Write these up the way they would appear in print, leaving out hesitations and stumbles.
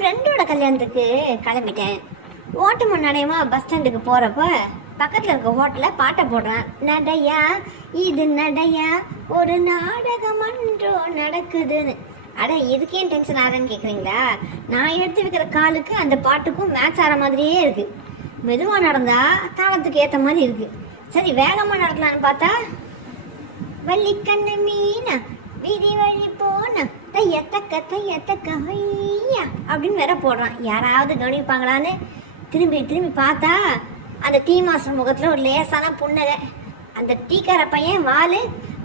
ஃப்ரெண்டோட கல்யாணத்துக்கு கிளம்பிட்டேன். ஓட்டமன் நடையமா பஸ் ஸ்டாண்டுக்கு போகிறப்ப பக்கத்தில் இருக்க ஹோட்டலில் பாட்டை போடுறேன். நடையா இது நடையா ஒரு நாடகம் அன்றோ நடக்குதுன்னு. அட இதுக்கே டென்ஷன் ஆகிறேன்னு கேட்குறீங்களா? நான் எடுத்து வைக்கிற காலுக்கு அந்த பாட்டுக்கும் மேட்ச் ஆகிற மாதிரியே இருக்குது. மெதுவாக நடந்தால் தாளத்துக்கு ஏற்ற மாதிரி இருக்குது. சரி வேகமாக நடக்கலான்னு பார்த்தா வள்ளிக்கண்ணு மீனா வீதி வழி போனா தையத்தக்க ஹொய்யா அப்படின்னு வேற போடுறான். யாராவது கவனிப்பாங்களான்னு திரும்பி பார்த்தா அந்த டீ மாஸ்டர் முகத்தில் ஒரு லேசான புன்னகை. அந்த டீக்கார பையன் வாலு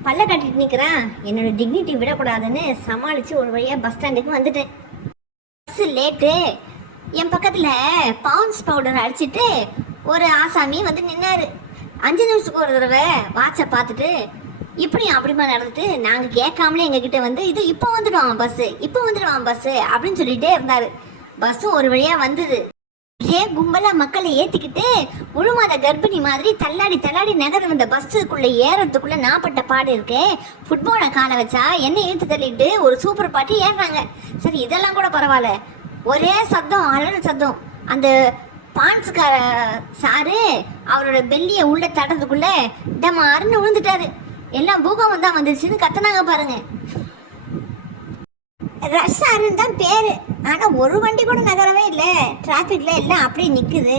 பல்ல கட்டிட்டு நிற்கிறான். என்னோட டிக்னிட்டி விடக்கூடாதுன்னு சமாளித்து ஒரு வழியாக பஸ் ஸ்டாண்டுக்கு வந்துட்டேன். Bus late. என் பக்கத்தில் பவுன்ஸ் பவுடர் அடிச்சுட்டு ஒரு ஆசாமி வந்து நின்னாரு. 5 நிமிஷத்துக்கு ஒரு தடவை வாட்சை பார்த்துட்டு இப்படியும் அப்படிமா நடந்துட்டு நாங்கள் கேட்காமலே எங்ககிட்ட வந்து இப்போ வந்துடுவான் பஸ்ஸு அப்படின்னு சொல்லிட்டே இருந்தார். பஸ்ஸும் ஒரு வழியாக வந்தது. கும்பலாக மக்களை ஏற்றிக்கிட்டு முழுமாத கர்ப்பிணி மாதிரி தள்ளாடி நகர் வந்த பஸ்ஸுக்குள்ளே ஏறதுக்குள்ளே நாப்பட்ட பாடு இருக்கு. ஃபுட்பாலை காண வச்சா என்ன இழுத்து தள்ளிட்டு ஒரு சூப்பர் பாட்டி ஏறுறாங்க. சரி இதெல்லாம் கூட பரவாயில்ல. ஒரே சத்தம், அலற சத்தம். அந்த பான்ஸ்கார சாரு அவரோட பெல்லியை உள்ள தட்டத்துக்குள்ள டமாருன்னு விழுந்துட்டாரு. எல்லாம் பூகம்பம் தான் வந்துருச்சுன்னு கத்துனாங்க பாருங்க. ரஷ் ஆறுன்னு தான் பேரு. ஆனால் ஒரு வண்டி கூட நகரவே இல்லை. டிராஃபிக்ல எல்லாம் அப்படியே நிற்குது.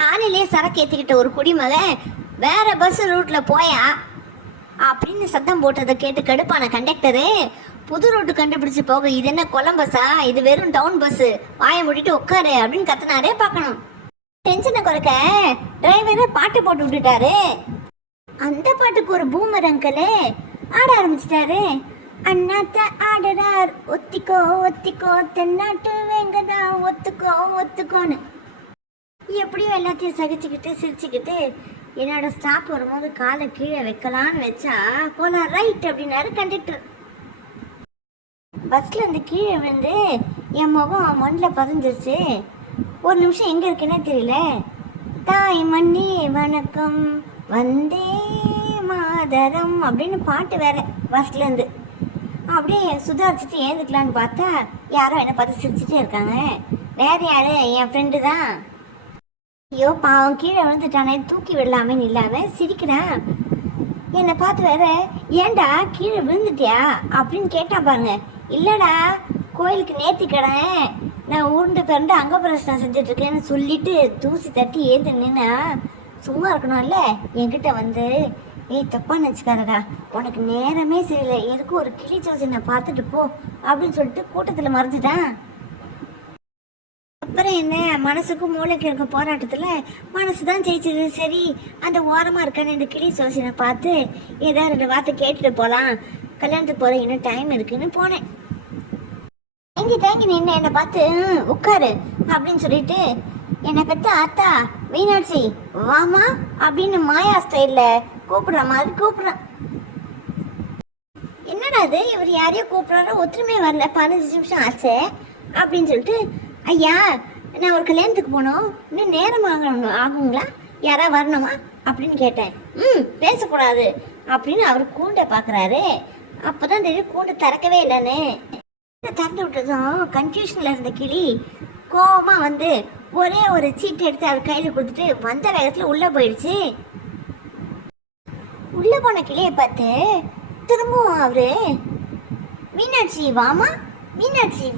காலையிலே சரக்கு ஏற்றிக்கிட்ட ஒரு குடிமகன் வேற பஸ் ரூட்ல போயா அப்படின்னு சத்தம் போட்டதை கேட்டு கடுப்பான கண்டக்டரு புது ரூட்டு கண்டுபிடிச்சு போக இது என்ன கொல்லம் பஸ்ஸா, இது வெறும் டவுன் பஸ்ஸு, வாயை மூடிட்டு உட்காரு அப்படின்னு கத்துனாரே. பார்க்கணும். டென்ஷனை குறைக்க டிரைவரை பாட்டு போட்டு விட்டுட்டாரு. அந்த பாட்டுக்கு ஒரு பூமர் அங்கிளே ஆட ஆரம்பிச்சிட்டாரு. அண்ணாத்த ஆடுறார் ஒத்திக்கோ தென்னாட்டு வேங்கதா ஒத்துக்கோன்னு. எப்படியோ எல்லாத்தையும் சகிச்சுக்கிட்டு சிரிச்சுக்கிட்டு என்னோட ஸ்டாப் வரும்போது காலை கீழே வைக்கலான்னு வச்சா போலாம் ரைட் அப்படின்னாரு கண்டக்டர். பஸ்ல இருந்து கீழே விழுந்து என் முகம் மண்ணில் பதிஞ்சிருச்சு. ஒரு நிமிஷம் எங்கே இருக்குன்னே தெரியல. தாய் மண்ணே வணக்கம் வந்தே மாதரம் அப்படின்னு பாட்டு வேற பஸ்ல இருந்து. அப்படியே சுதாரிச்சுட்டு ஏந்துக்கலான்னு பார்த்தா யாரோ என்னை பார்த்து சிரிச்சுட்டே இருக்காங்க. வேற யாரு? என் ஃப்ரெண்டு தான். ஐயோ பாவம் கீழே விழுந்துட்டானே, தூக்கி விடலாமேன்னு இல்லாம சிரிக்கிறேன். என்னை பார்த்து வேற ஏண்டா கீழே விழுந்துட்டியா அப்படின்னு கேட்டா பாருங்க. இல்லடா கோயிலுக்கு நேர்த்தி கடை, நான் உருண்டு பிறண்டு அங்க பிரச்சனை செஞ்சுட்டு இருக்கேன்னு சொல்லிட்டு தூசி தட்டி ஏந்து நின்னா சும்மா இருக்கணும்ல. என்கிட்ட வந்து தப்பா நினச்சிக்காதடா, உனக்கு நேரமே சரியில்லை, எதுக்கும் ஒரு கிளி ஜோசினை பார்த்துட்டு போ அப்படின்னு சொல்லிட்டு கூட்டத்தில் மறைஞ்சிட்டான். அப்புறம் என்ன, மனசுக்கும் மூளைக்கு இருக்க போராட்டத்தில் மனசு தான் ஜெயிச்சது. சரி அந்த ஓரமாக இருக்கான்னு இந்த கிளி ஜோசினை பார்த்து ஏதாவது 2 வார்த்தை கேட்டுட்டு போகலாம், கல்யாணத்துக்கு போகிற இன்னும் டைம் இருக்குன்னு போனேன். தேங்கி நின்று என்னை பார்த்து உட்காரு அப்படின்னு சொல்லிட்டு என்னை பற்றி ஆத்தா மீனாட்சி வாமா அப்படின்னு மாயா ஸ்டைலில் கூப்பிடுற மாதிரி கூப்பிட்றான். என்னடா அது, இவர் யாரையோ கூப்பிட்றாரோ, ஒத்துருமே வரல, 15 நிமிஷம் ஆச்சு அப்படின்னு சொல்லிட்டு ஐயா நான் ஒரு கல்யாணத்துக்கு போனோம், இன்னும் நேரம் ஆகுங்களா, யாரா வரணுமா அப்படின்னு கேட்டேன். பேசக்கூடாது அப்படின்னு அவர் கூண்டை பார்க்குறாரு. அப்போ தான் தெரியும் கூண்டை திறக்கவே இல்லைன்னு. திறந்து விட்டதும் கன்ஃபியூஷனில் இருந்த கிளி கோபமாக வந்து ஒரே ஒரு சீட்டை எடுத்து அவர் கையில் கொடுத்துட்டு வந்த வேகத்தில் உள்ளே போயிடுச்சு. உள்ளே போன கிளியை பார்த்து திரும்பவும் அவரு மீனாட்சி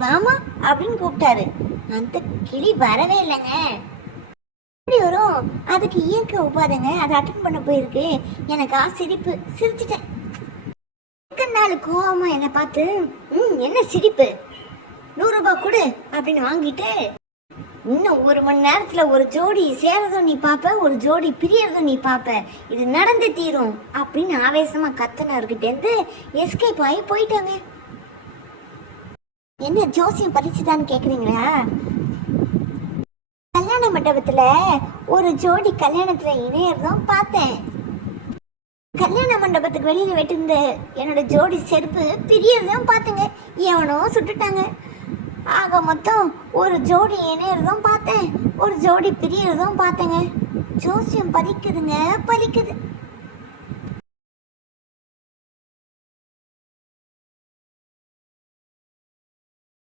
வாமா அப்படின்னு கூப்பிட்டாரு. அந்த கிளி வரவே இல்லைங்க. எப்படி வரும், அதுக்கு இயற்கை உபாதைங்க, அதை அட்டன் பண்ண போயிருக்கு. எனக்கு சிரிச்சிட்டேன். நாலு கோவமா என்னை பார்த்து என்ன சிரிப்பு, 100 ரூபாய் கொடு அப்படின்னு வாங்கிட்டு இன்னும் 1 மணி நேரத்தில் ஒரு ஜோடி சேரதும் நீ பார்ப்ப, ஒரு ஜோடி பிரியறதும் நீ பார்ப்ப, இது நடந்து தீரும் அப்படின்னு ஆவேசமாக கத்தனர்கிட்டேருந்து எஸ்கேப் ஆகி போயிட்டாங்க. என்ன ஜோசியம் பறிச்சுதான்னு கேட்குறீங்களா? கல்யாண மண்டபத்தில் ஒரு ஜோடி கல்யாணத்தில் இணையறதும் பார்த்தேன். கல்யாண மண்டபத்துக்கு வெளியில் வெட்டிருந்த என்னோட ஜோடி செருப்பு பிரியறதும் பார்த்துங்க. எவனோ சுட்டுட்டாங்க. ஆக மொத்தம் ஒரு ஜோடி இணையறதும் பார்த்தேன், ஒரு ஜோடி பிரியறதும் பார்த்தேங்க. ஜோசியம் பலிக்குதுங்க.